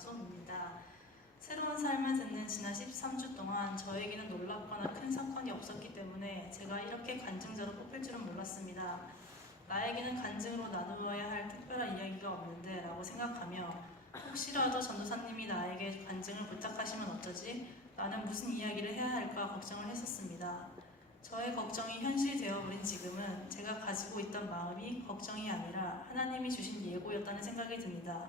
박소입니다. 새로운 삶을 듣는 지난 13주 동안 저에게는 놀랍거나 큰 사건이 없었기 때문에 제가 이렇게 간증자로 뽑힐 줄은 몰랐습니다. 나에게는 간증으로 나누어야 할 특별한 이야기가 없는데 라고 생각하며 혹시라도 전도사님이 나에게 간증을 부탁하시면 어쩌지? 나는 무슨 이야기를 해야 할까 걱정을 했었습니다. 저의 걱정이 현실이 되어버린 지금은 제가 가지고 있던 마음이 걱정이 아니라 하나님이 주신 예고였다는 생각이 듭니다.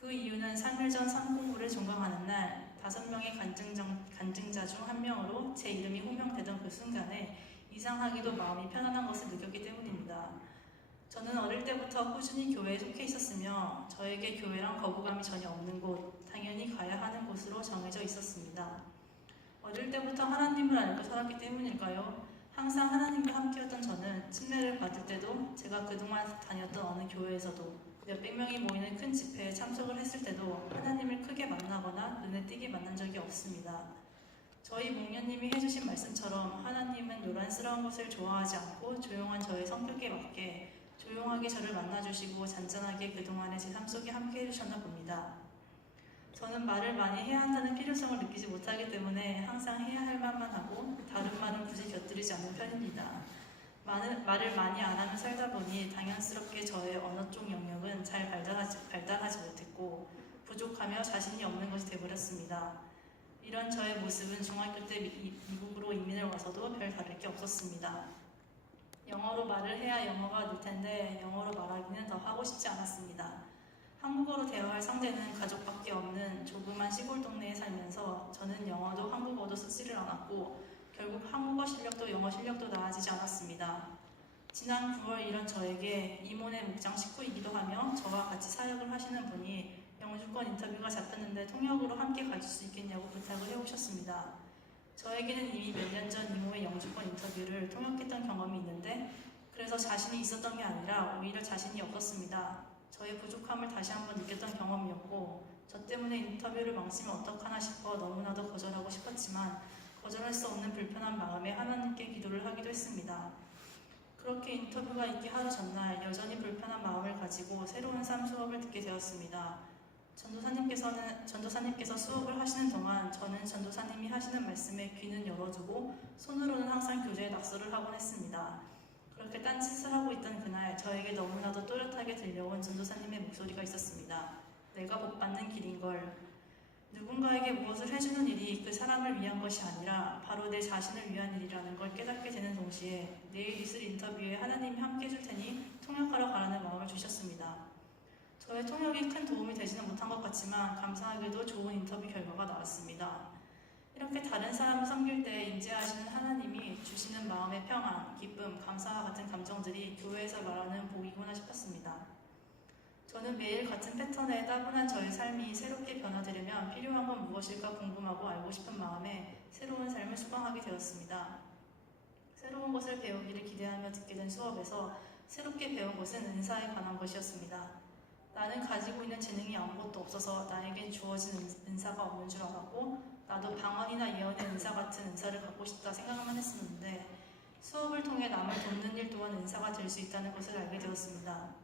그 이유는 3일 전 상공부를 종강하는 날 5명의 간증자 중 한 명으로 제 이름이 호명되던 그 순간에 이상하게도 마음이 편안한 것을 느꼈기 때문입니다. 저는 어릴 때부터 꾸준히 교회에 속해 있었으며 저에게 교회랑 거부감이 전혀 없는 곳, 당연히 가야 하는 곳으로 정해져 있었습니다. 어릴 때부터 하나님을 알고 살았기 때문일까요? 항상 하나님과 함께였던 저는 침례를 받을 때도 제가 그동안 다녔던 어느 교회에서도 몇백 명이 모이는 큰 집회에 참석을 했을 때도 하나님을 크게 만나거나 눈에 띄게 만난 적이 없습니다. 저희 목녀님이 해주신 말씀처럼 하나님은 요란스러운 것을 좋아하지 않고 조용한 저의 성격에 맞게 조용하게 저를 만나주시고 잔잔하게 그동안의 제 삶 속에 함께 해주셨나 봅니다. 저는 말을 많이 해야 한다는 필요성을 느끼지 못하기 때문에 항상 해야 할 말만 하고 다른 말은 굳이 곁들이지 않는 편입니다. 말을 많이 안 하며 살다 보니 당연스럽게 저의 언어 쪽 영역은 잘 발달하지 못했고 부족하며 자신이 없는 것이 되어버렸습니다. 이런 저의 모습은 중학교 때 미국으로 이민을 와서도 별 다를 게 없었습니다. 영어로 말을 해야 영어가 늘 텐데 영어로 말하기는 더 하고 싶지 않았습니다. 한국어로 대화할 상대는 가족밖에 없는 조그만 시골 동네에 살면서 저는 영어도 한국어도 쓰지를 않았고 결국 한국어 실력도 영어 실력도 나아지지 않았습니다. 지난 9월 이런 저에게 이모네 목장 식구이기도 하며 저와 같이 사역을 하시는 분이 영주권 인터뷰가 잡혔는데 통역으로 함께 가줄 수 있겠냐고 부탁을 해오셨습니다. 저에게는 이미 몇 년 전 이모의 영주권 인터뷰를 통역했던 경험이 있는데 그래서 자신이 있었던 게 아니라 오히려 자신이 없었습니다. 저의 부족함을 다시 한번 느꼈던 경험이었고 저 때문에 인터뷰를 망치면 어떡하나 싶어 너무나도 거절하고 싶었지만 거절할 수 없는 불편한 마음에 하나님께 기도를 하기도 했습니다. 그렇게 인터뷰가 있기 하루 전날 여전히 불편한 마음을 가지고 새로운 삶 수업을 듣게 되었습니다. 전도사님께서 수업을 하시는 동안 저는 전도사님이 하시는 말씀에 귀는 열어두고 손으로는 항상 교재에 낙서를 하곤 했습니다. 그렇게 딴짓을 하고 있던 그날 저에게 너무나도 또렷하게 들려온 전도사님의 목소리가 있었습니다. 내가 복받는 길인걸. 누군가에게 무엇을 해주는 일이 그 사람을 위한 것이 아니라 바로 내 자신을 위한 일이라는 걸 깨닫게 되는 동시에 내일 있을 인터뷰에 하나님이 함께 해줄 테니 통역하러 가라는 마음을 주셨습니다. 저의 통역이 큰 도움이 되지는 못한 것 같지만 감사하게도 좋은 인터뷰 결과가 나왔습니다. 이렇게 다른 사람을 섬길 때 인지하시는 하나님이 주시는 마음의 평안, 기쁨, 감사와 같은 감정들이 교회에서 말하는 복이구나 싶었습니다. 저는 매일 같은 패턴의 따분한 저의 삶이 새롭게 변화되려면 필요한 건 무엇일까 궁금하고 알고 싶은 마음에 새로운 삶을 수강하게 되었습니다. 새로운 것을 배우기를 기대하며 듣게 된 수업에서 새롭게 배운 것은 은사에 관한 것이었습니다. 나는 가지고 있는 재능이 아무것도 없어서 나에겐 주어진 은사가 없는 줄 알았고 나도 방언이나 예언의 은사 같은 은사를 갖고 싶다 생각만 했었는데 수업을 통해 남을 돕는 일 또한 은사가 될 수 있다는 것을 알게 되었습니다.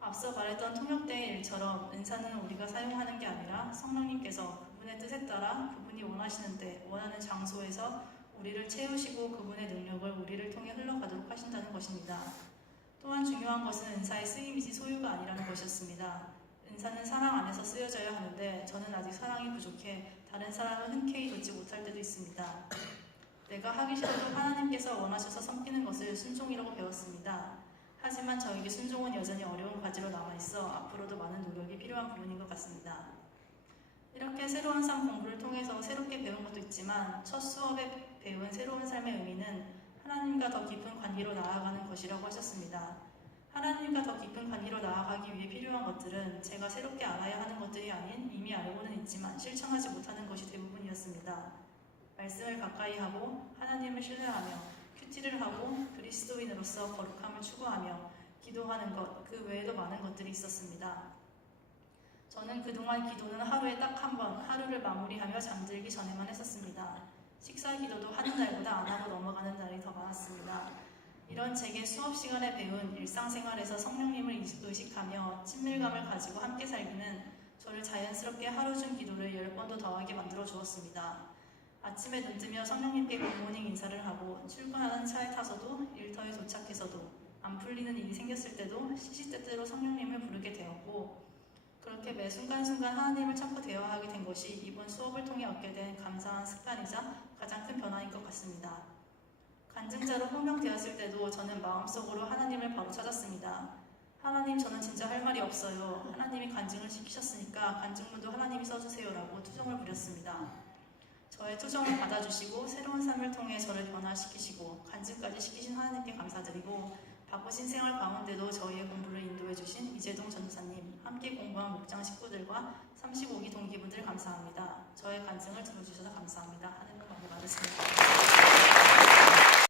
앞서 말했던 통역대의 일처럼 은사는 우리가 사용하는 게 아니라 성령님께서 그분의 뜻에 따라 그분이 원하시는 때 원하는 장소에서 우리를 채우시고 그분의 능력을 우리를 통해 흘러가도록 하신다는 것입니다. 또한 중요한 것은 은사의 쓰임이지 소유가 아니라는 것이었습니다. 은사는 사랑 안에서 쓰여져야 하는데 저는 아직 사랑이 부족해 다른 사람을 흔쾌히 돕지 못할 때도 있습니다. 내가 하기 싫어도 하나님께서 원하셔서 섬기는 것을 순종이라고 배웠습니다. 하지만 저에게 순종은 여전히 어려운 과제로 남아있어 앞으로도 많은 노력이 필요한 부분인 것 같습니다. 이렇게 새로운 삶 공부를 통해서 새롭게 배운 것도 있지만 첫 수업에 배운 새로운 삶의 의미는 하나님과 더 깊은 관계로 나아가는 것이라고 하셨습니다. 하나님과 더 깊은 관계로 나아가기 위해 필요한 것들은 제가 새롭게 알아야 하는 것들이 아닌 이미 알고는 있지만 실천하지 못하는 것이 대부분이었습니다. 말씀을 가까이 하고 하나님을 신뢰하며 큐티를 하고 그리스도인으로서 거룩함을 추구하며 기도하는 것, 그 외에도 많은 것들이 있었습니다. 저는 그동안 기도는 하루에 딱 한 번, 하루를 마무리하며 잠들기 전에만 했었습니다. 식사 기도도 하는 날보다 안 하고 넘어가는 날이 더 많았습니다. 이런 제게 수업 시간에 배운 일상생활에서 성령님을 의식하며 친밀감을 가지고 함께 살기는 저를 자연스럽게 자연스럽게 하루 중 기도를 10번도 더하게 만들어 주었습니다. 아침에 눈뜨며 성령님께 굿모닝 인사를 하고 출근하는 차에 타서도 일터에 도착해서도 안 풀리는 일이 생겼을 때도 시시때때로 성령님을 부르게 되었고 그렇게 매 순간순간 하나님을 찾고 대화하게 된 것이 이번 수업을 통해 얻게 된 감사한 습관이자 가장 큰 변화인 것 같습니다. 간증자로 호명되었을 때도 저는 마음속으로 하나님을 바로 찾았습니다. 하나님, 저는 진짜 할 말이 없어요. 하나님이 간증을 시키셨으니까 간증문도 하나님이 써주세요 라고 투정을 부렸습니다. 저의 투정을 받아주시고 새로운 삶을 통해 저를 변화시키시고 간증까지 시키신 하나님께 감사드리고 바쁘신 생활 가운데도 저희의 공부를 인도해 주신 이재동 전도사님, 함께 공부한 목장 식구들과 35기 동기분들 감사합니다. 저의 간증을 들어주셔서 감사합니다. 하나님 많이 받으십니다.